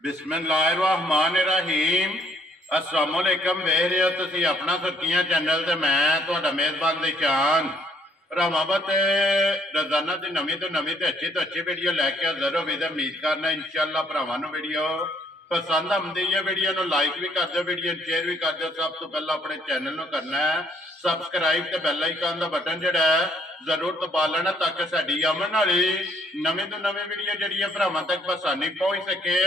बिस्मिल्लाहिर्रहमानिर्रहीम अस्सलाम वालेकुम। वेख रहे हो तुसी अपना सुर्खियां चैनल ते मैं तुहाडा मेजबान निशान रामाबत रोजाना की नवी तो नवी तो अच्छी वीडियो लैके हाजिर हो गई। उम्मीद करना इंशाअल्लाह भरावां नूं वीडियो पसंद आती है। वीडियो नूं लाइक भी कर दो, वीडियो शेयर भी कर दो। सब तो पहला अपने चैनल नूं करना है सबसक्राइब ते बैल आइकन का बटन जिहड़ा है जरूर दबा लेना ताकि साडी अमन वाली नवी तो नवी वीडियो जिहड़ी है भरावां तक आसानी पहुंच सके।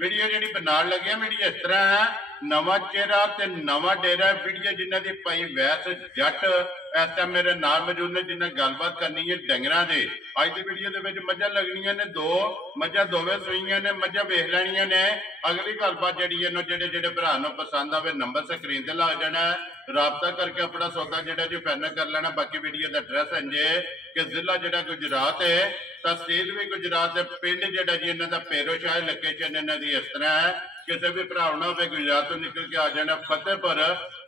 वीडियो जिहड़ी बनाउण लगे वीडियो इस तरह है, नवा चेहरा ते नवा डेरा। वीडियो जिन्हां दी भाई वैस जट इस टाइम मेरे नाल मौजूद ने जिन्हें गलबात करनी है डंगरां दे। अज की वीडियो दे विच मझां लगनियां ने दो मझां दोवें सूईयां ने, मझां वेख लैणियां ने। अगली गलबात जिहड़ी है जिहड़े जिहड़े भरा नूं पसंद आवे नंबर स्क्रीन ते लग जाना है, राबता करके अपना सौदा जिहड़ा जी फाइनल कर लेना। बाकी वीडियो का एड्रैस इंजे कि जिला जिहड़ा गुजरात है, तहसील भी गुजरात है, पिंड जिहड़ा जी इन्हां दा पेरोशाह। लोकेशन इन्हां दी इस तरह है, किसी भी भरा ना हो गुजरात तो निकल के आ जाना फतेहपुर।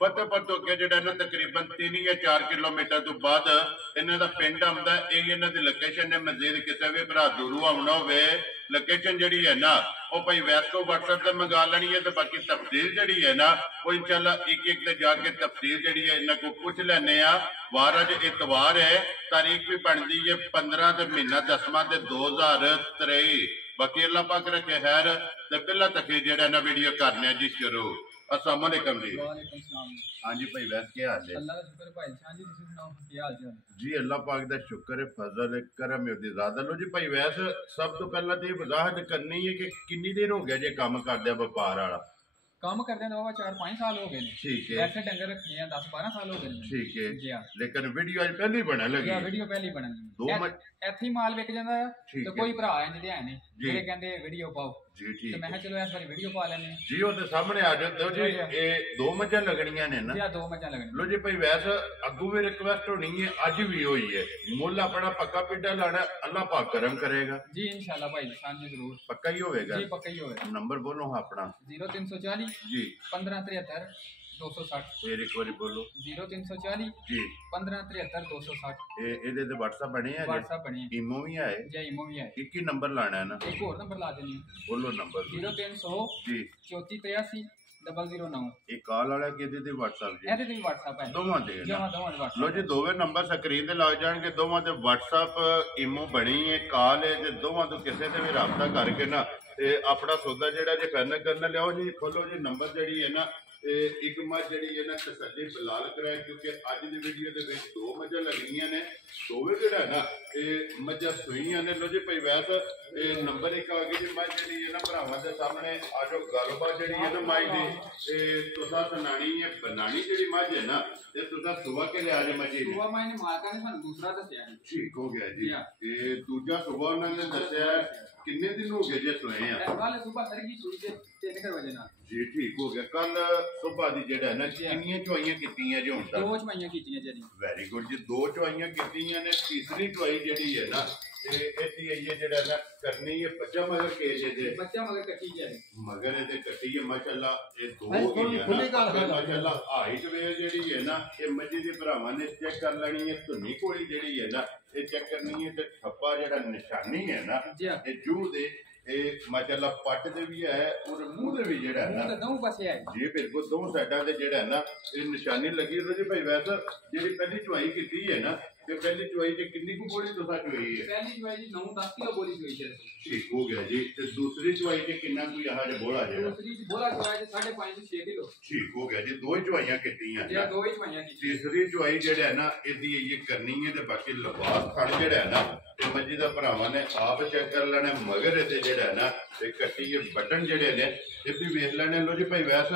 फतेहपुर तो अगे जिहड़ा ना तकरीबन 3 या 4 किलोमीटर तो बाद इन्हां दा पिंड आउंदा। यह इन्हां दी लोकेशन है। मजीद किसी भी भरा दूरों आउणा होवे लोकेशन जिहड़ी है ना वो भाई वैस को व्हाट्सएप से मंगा लेनी है। तो बाकी तफसील जिहड़ी है ना वो इंशाअल्लाह एक एक ते जाके तफसील जिहड़ी है इन्हां को पूछ लैने आ। वार अज इतवार है, तारीख भी बनती है 15 ते महीना 10वां ते 2023। बाकी अल्लाह पाक रखे खैर। ते पहला तकरीर जिहड़ा ना वीडियो करने जी शुरू। अस्सलाम वालेकुम जी। हाँ जी भाई वैस क्या हाल है? अल्लाह का शुक्र है भाई शान जी, तुसीं सुनाओ क्या हाल चाल? जी अल्लाह पाक दा शुक्र है, फजल है, करम है, ज़्यादा लो जी भाई वैस। सब तो पहला तो ये वजाहत करनी है कि कितनी देर हो गया जे काम करदे व्यापार वाला? काम करदे तो 4-5 साल हो गए ने। ठीक है। वैसे डंगर रखे हैं 10-12 साल हो गए ने। ठीक है जी हां। लेकिन वीडियो आज पहली बना लगी। या वीडियो पहली बनन दो ऐथी माल विक जांदा है तो कोई भरा है जिहड़े है ने जेड़े कहंदे वीडियो पाओ जी। ठीक तो मैं चलो इस बार वीडियो पा लेने जी। वो तो सामने आ जाओ जी। ये दो मझां लगनियां ने ना? जी 2 मझां लगनियां। लो जी भाई वैसे अगू भी रिक्वेस्ट होनी है, अज भी हुई है। मुल अपना पक्का पिंडा लाना, अल्लाह पाक करम करेगा जी इंशाल्लाह भाई शान जी जरूर पक्का ही होगा जी, पक्का ही होगा। नंबर बोलो अपना। 0340 जी 1573 260। फिर एक बार बोलो। 0340 जी 1573 260। ये व्हाट्सएप बने हैं? व्हाट्सएप बने हैं। इमो भी है? जी इमो भी है। एक ही नंबर लाना है ना? एक और नंबर ला देनी है। बोलो नंबर। 0300 जी 3483 009। ये कॉल वाला किहदे ते व्हाट्सएप जी? ਇਹਦੇ ਤੇ ਵੀ WhatsApp ਹੈ। दोवां ते है ना? ਦੋਵਾਂ ਦੇ WhatsApp। लो जी दोवें नंबर स्क्रीन ते लग जाएंगे। दोवां ते व्हाट्सएप इमो बनी है, कॉल है। ते दोवां तो किसी से भी राबता करके ना ते अपना सौदा जिहड़ा जे फाइनल करना लियाओ जी। खोलो जी नंबर जिहड़ी है ना एक मझ जिहड़ी है ना तसल्ली बिलाल कराए, क्योंकि अज की वीडियो दे विच दो मझां लगनियां ने। दोवें जिहड़ा ना मझां सूईयां ने। लो जी भाई वैस नंबर एक आ गई जी। मझ जिहड़ी है ना भरावां दे सामने आ जाओ। गलबात जिहड़ी है ना मझ दी तुसां सुनानी है। बनानी जिहड़ी मझ है ना ते तुसां सुबह के लिया जे मझी ने। सुबह मैंने मालका ने सानू दूसरा दस्या है। ठीक हो गया जी। ते दूजा सुबह उन्होंने दस्या किन्ने दिन हो गए जे सोए हैं? कल सुबह सरगी सुई ते 3 बजे ना जी। ठीक हो गया। कल सुबह दी जेड़ा है ना कितनी चुआइयां कीतियां जी हुण तक? 2 चवाइयां कीतियां जेडी। वेरी गुड जी। 2 चुआइयां कीतियां ने। तीसरी चुआई जेड़ी है ना इहदी ये जेड़ा ना करनी है बच्चा मगर के जे बच्चा मगर कटी जे मगर ये कटी है माशाल्लाह। ये दो माशाल्लाह हाइट वे जेड़ी है ना ये मजी दे भरावां ने चेक कर लेनी है। धुनी कोई जेड़ी है ना ये चेक करनी है। ते ठप्पा जेड़ा निशानी है ना ये जूह दे माशाल्लाह पट दे भी है और मुंह दे भी जेड़ा है ना दोनों पासे है जी। बिल्कुल दोनों साइडा ते जेड़ा है ना ये निशानी लगी हुई जी। भाई वैसे जेडी पहली चुआई कीती है ना ते पहली चुआई च कितनी को बोली तुसा चुआई है? पहली चुआई जी 9-10 किलो बोली चुआई है। ठीक हो गया जी। ते दूसरी चुआई च कितना कोई यहां जे बोला जेड़ा? दूसरी बोला चुआई 5.5 से 6 किलो। ठीक हो गया जी। दो ही चुआइयां कीतियां जी 2 ही चुआइयां की। तीसरी चुआई जेड़ा है ना इदी ये करनी है। ते बाकी लिबास खड़ जेड़ा है ना ते मजी दा भरावां ने आप चेक कर लेना। मगर इहदे जेड़ा है ना ते कट्टी ये बटन जेड़े ने ये भी वेख लेने। लो जी भाई वैस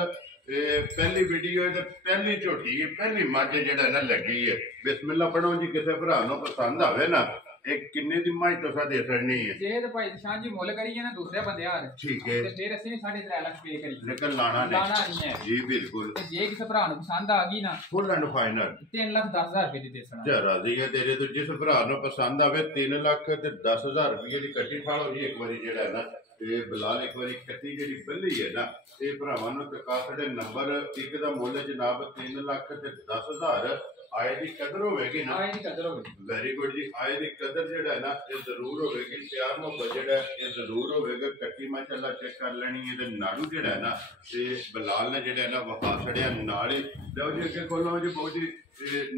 पहली वीडियो है पहली झोटी है पहली मझ जेड़ा ना लगी है। बिस्मिल्लाह पढ़ो जी। किसी भरा नूं पसंद आवे ना एक किन्ने दी मझ तुसा दे सकनी है? जे ते भाई शान जी मुल करिए ना दूसरे बंदे यार। ठीक है। ते फिर ਅਸੀਂ 3.5 ਲੱਖ पे करी लेकिन लाना नहीं है जी। बिल्कुल। ते जे किसी भरा नूं पसंद आ गई ना फुल एंड फाइनल 3,10,000 रुपए दी दे सना। जा राजी है तेरे तो। जिस भरा नूं पसंद आवे 3,10,000 रुपये की कट्टी ठालो जी। एक बारी जेड़ा है ना ते बिलाल एक बारी कट्टी जेडी बल्ली है ना ये भरावां नूं तका साडे नंबर एक दा मुल जनाब 3,10,000 ਆਏ ਦੀ ਕਦਰ ਹੋਵੇਗੀ ਨਾ, ਆਏ ਦੀ ਕਦਰ ਹੋਵੇ। ਵੈਰੀ ਗੁੱਡ ਜੀ। ਆਏ ਦੀ ਕਦਰ ਜਿਹੜਾ ਹੈ ਨਾ ਇਹ ਜ਼ਰੂਰ ਹੋਵੇਗੀ, ਪਿਆਰ ਮੁਹੱਬਤ ਜਿਹੜਾ ਇਹ ਜ਼ਰੂਰ ਹੋਵੇਗਾ। ਕੱਟੀ ਮਾਸ਼ਾਅੱਲਾ ਚੈੱਕ ਕਰ ਲੈਣੀ ਇਹਦੇ ਨਾੜੂ ਜਿਹੜਾ ਹੈ ਨਾ ਤੇ ਬਲਾਲ ਨੇ ਜਿਹੜਾ ਹੈ ਨਾ ਵਖਾ ਛੜਿਆ ਨਾਲ ਹੀ। ਲਓ ਜੀ ਅੱਗੇ ਖੋਲੋ ਜੀ ਬਹੁਤ ਜੀ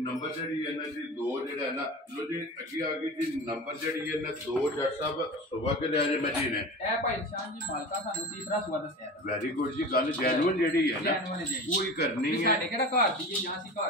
ਨੰਬਰ ਜਿਹੜੀ ਹੈ ਨਾ ਜੀ 2 ਜਿਹੜਾ ਹੈ ਨਾ। ਲੋ ਜੀ ਅੱਗੇ ਆ ਗਈ ਜੀ ਨੰਬਰ ਜਿਹੜੀ ਹੈ ਨਾ 2 ਜੱਟ ਸਾਹਿਬ ਸੁਬਾ ਕੇ ਲਿਆ ਜੇ ਮੱਝੀ ਨੇ। ਇਹ ਭਾਈ ਸ਼ਾਨ ਜੀ ਮਾਲਕਾ ਸਾਨੂੰ ਤੀਸਰਾ ਸੂਆ ਦੱਸਿਆ। ਵੈਰੀ ਗੁੱਡ ਜੀ, ਗੱਲ ਜੈਨੂਇਨ ਜਿਹੜੀ ਹੈ ਨਾ ਜੈਨੂਇਨ ਜੀ ਕੋਈ ਕਰਨੀ ਹੈ। ਸਾਡੇ ਕਿਹੜਾ ਘਰ ਦੀ ਜਾਂ ਅਸੀਂ ਘਰ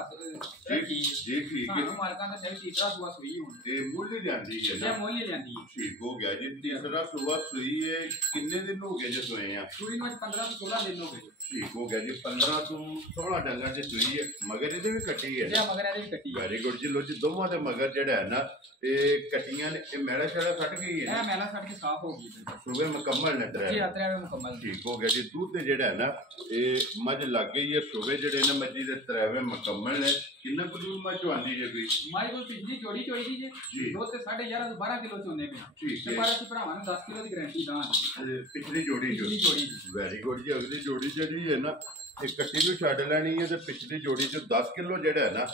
ਰੱਖੀ ਜੀ ਠੀਕ ਹੈ। ਸਾਨੂੰ ਮਾਲਕਾਂ ਦਾ ਸਹੀ ਤੀਸਰਾ ਸੂਆ ਸੂਈ ਹੁਣ ਤੇ ਮੁੱਲ ਹੀ ਜਾਂਦੀ ਹੈ ਜੇ ਨਾ, ਮੁੱਲ ਹੀ ਲੈਂਦੀ ਹੈ। ਠੀਕ ਹੋ ਗਿਆ ਜੀ। ਤੀਸਰਾ ਸੁਬਾ ਸੂਈ ਹੈ, ਕਿੰਨੇ ਦਿਨ ਹੋ ਗਏ ਜੇ ਸੋਏ ਆ? ਸੂਈ ਨੂੰ 15 ਤੋਂ 16 ਦਿਨ ਹੋ ਗਏ। ਠੀਕ ਹੋ ਗਿਆ ਜੀ, 15 ਤੋਂ 16 ਡੰਗਰ ਦੀ ਸੂਈ ਹੈ। ਮਗਰ ਇਹਦੇ ਵੀ ਕੱਟੀ ਹੈ ਜੇ ਮਗਰ ਇਹਦੇ ਵੀ ਕੱਟੀ ਹੈ। ਵੈਰੀ ਗੁੱਡ ਜੀ। ਲੋ ਜੀ ਦੋਵਾਂ ਦੇ ਮਗਰ ਜਿਹੜਾ ਹੈ ਨਾ ਇਹ ਕੱਟੀਆਂ ਨੇ, ਇਹ ਮੈਲਾ ਛੜਾ ਕੱਟ ਗਈ ਹੈ, ਇਹ ਮੈਲਾ ਛੱਡ ਕੇ ਸਾਫ਼ ਹੋ ਗਈ ਸੂਬੇ ਮੁਕੰਮਲ ਨੇ ਤਰੇ। ਜੀ ਅਤਰੇ ਮੁਕੰਮਲ। ਠੀਕ ਹੋ ਗਿਆ ਜੀ। ਦੁੱਧ ਤੇ ਜਿਹੜਾ ਹੈ ਨਾ ਇਹ ਮੱਝ ਲੱਗ ਗਈ ਹੈ, ਸੂਬੇ ਜਿਹੜੇ ਨੇ ਮੱਝੀ ਦੇ ਤਰੇਵੇਂ ਮੁਕੰਮਲ ਨੇ। ਕਿੰਨਾ ਕੁ ਦੂਰ ਮੱਝ ਚਵਾਂਦੀ ਜੇ ਕੋਈ? ਮਾਈ ਕੋਲ ਪਿਛਲੀ ਜੋੜੀ ਚੋਈ ਦੀ ਜੇ ਦੁੱਧ ਤੇ 11.5 ਤੋਂ 12 ਕਿਲੋ ਚੋਨੇ ਪਿਆ। ਠੀਕ ਤੇ ਹੈ। ਪਰ ਅਸੀਂ ਭਰਾਵਾਂ ਨੂੰ 10 ਕਿਲੋ ਦੀ ਗਾਰੰਟੀ ਦਾਂ। ਪਿਛਲੀ ਜੋੜੀ ਪਿਛਲੀ ਜੋੜੀ ਦੀ। ਵੈਰੀ ਗੁੱਡ ਜੀ। ਅਗਲੀ ਜੋੜੀ ਜਿਹੜੀ ਹੈ ਨਾ ਇਹ ਕੱਟੀ ਨੂੰ ਛੱਡ ਲੈਣੀ ਹੈ ਤੇ ਪਿਛਲੀ ਜੋੜੀ ਚ 10 ਕਿਲੋ ਜਿਹੜਾ ਹੈ ਨਾ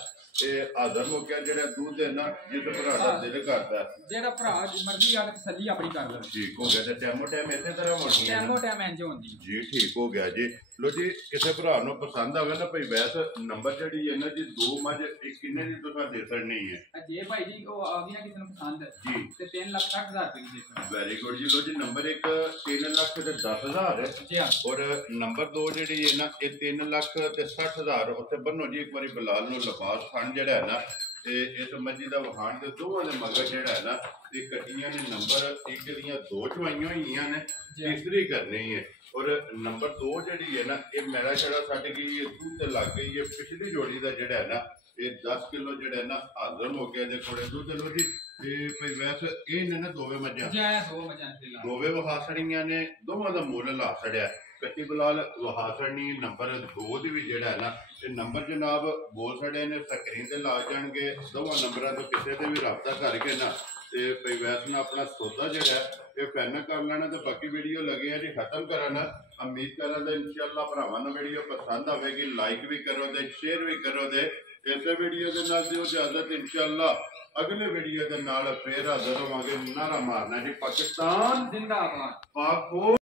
ਇਹ ਆਦਰ ਹੋ ਗਿਆ ਜਿਹੜਾ ਦੁੱਧ ਹੈ ਨਾ ਜਿਸ ਭਰਾ ਦਾ ਦਿਲ ਕਰਦਾ ਜਿਹੜਾ ਭਰਾ ਮਰਜ਼ੀ ਆ ਕੇ ਤਸੱਲੀ ਆਪਣੀ ਕਰ ਲਵੇ। ਠੀਕ ਹੋ ਗਿਆ। ਤੇ ਟੈਮੋ ਟੈਮ ਇਸੇ ਤਰ੍ਹਾਂ ਹੋਣੀ ਹੈ ਟੈਮੋ ਟੈਮ ਇੰਜ ਹੁੰਦੀ ਜੀ। ਠੀਕ ਹੋ ਗਿਆ ਜੀ। ਲੋ ਜੀ ਕਿਸੇ ਭਰਾ ਨੂੰ ਪਸੰਦ ਆਵੇ ਨਾ ਭਾਈ ਵੈਸ ਨੰਬਰ ਜਿਹੜੀ ਹੈ ਨਾ ਜੀ 2 ਮੱਝ ਇਹ ਕਿੰਨੇ ਦੀ ਤੁਸੀਂ ਦੇ ਸਕਣੀ ਹੈ? ਜੇ ਭਾਈ ਜੀ ਉਹ ਆ ਗਈ ਨਾ ਕਿਸੇ ਨੂੰ ਪਸੰਦ ਜੀ ਤੇ 3,60,000 ਰੁਪਏ ਦੀ ਦੇ ਸਕਦਾ। ਵੈਰੀ ਗੁੱਡ ਜੀ। ਲੋ ਜੀ ਨੰਬਰ 1 3 ਲੱਖ ਤੇ 10,000 ਹੈ ਜੀ ਹਾਂ। ਔਰ ਨੰਬਰ 2 ਜਿਹੜੀ ਹੈ ਨਾ ਇਹ 3 ਲੱਖ ਤੇ 60,000। ਉੱਥੇ ਬੰਨੋ ਜੀ ਇੱਕ ਵਾਰੀ ਬਲਾਲ ਨੂੰ ਲਿਬਾਸ ਖਾਨ ਜਿਹੜਾ ਹੈ ਨਾ ਤੇ ਇਸ ਮੱਝੀ ਦਾ ਵਹਾਨ ਤੇ ਦੋਵਾਂ ਦੇ ਮਗਰ ਜਿਹੜਾ ਹੈ ਨਾ ਇਹ ਕੱਟੀਆਂ ਨੇ। ਨੰਬਰ 1 ਦੀਆਂ 2 ਚਵਾਈਆਂ ਹੋਈਆਂ ਨੇ, ਤੀਸਰੀ ਕਰਨੀ ਹੈ। ਔਰ ਨੰਬਰ 2 ਜਿਹੜੀ ਹੈ ਨਾ ਇਹ ਮੈਲਾ ਛੜਾ ਛੱਡ ਗਈ ਹੈ, ਦੁੱਧ ਤੇ ਲੱਗ ਗਈ ਹੈ। ਪਿਛਲੀ ਜੋੜੀ ਦਾ ਜਿਹੜਾ ਹੈ ਨਾ ਇਹ 10 ਕਿਲੋ ਜਿਹੜਾ ਹੈ ਨਾ ਹਾਜ਼ਰ ਹੋ ਗਿਆ ਦੇ ਕੋਲੇ ਦੁੱਧ। ਲੋ ਜੀ ਤੇ ਭਾਈ ਵੈਸੇ ਇਹ ਨੇ ਨਾ ਦੋਵੇਂ ਮੱਝਾਂ ਜੀ ਆ 2 ਮੱਝਾਂ ਤੇ ਲਾ ਦੋਵੇਂ ਵਹਾ ਛੜੀਆਂ ਨੇ, ਦੋਵਾਂ ਦਾ ਮੁੱਲ ਲਾ ਛੜਿਆ। ਕੱਟੀ ਬਲਾਲ ਵਹਾ ਛੜਨੀ ਨੰਬਰ 2 ਦੀ ਵੀ ਜਿਹੜਾ ਹੈ ਨਾ ਤੇ ਨੰਬਰ ਜਨਾਬ ਬੋਲ ਛੜੇ ਨੇ ਸਕਰੀਨ ਤੇ ਲਾ ਜਾਣਗੇ। ਦੋਵਾਂ ਨੰਬਰਾਂ ਤੋਂ ਕਿਸੇ ਤੇ ਵੀ ਰਾਬਤਾ ਕਰਕੇ ਨਾ ਤੇ ਭਾਈ ਵੈਸ ਨਾਲ ਆਪਣਾ ਸੌਦਾ ਜਿਹੜਾ ਇਹ ਫਾਈਨਲ ਕਰ ਲੈਣਾ। ਤੇ ਬਾਕੀ ਵੀਡੀਓ ਲੱਗੇ ਆ ਜੀ ਖਤਮ ਕਰਨ। ਉਮੀਦ ਕਰਾਂਗਾ ਇਨਸ਼ਾਅੱਲਾ ਭਰਾਵਾਂ ਨੂੰ ਵੀਡੀਓ ਪਸੰਦ ਆਵੇਗੀ। ਲਾਈਕ ਵੀ ਕਰੋ ਤੇ ਸ਼ੇਅਰ ਵੀ ਕਰੋ ਤੇ ਇਸੇ ਵੀਡੀਓ ਦੇ ਨਾਲ ਦਿਓ ਇਜਾਜ਼ਤ। ਇਨਸ਼ਾਅੱਲਾ ਅਗਲੇ ਵੀਡੀਓ ਦੇ ਨਾਲ ਫੇਰ ਹਾਜ਼ਰ ਹੋਵਾਂਗੇ। ਨਾਰਾ ਮਾਰਨਾ ਜੀ ਪਾਕਿਸਤਾਨ ਜ਼ਿੰਦਾਬਾਦ। ਪਾਕ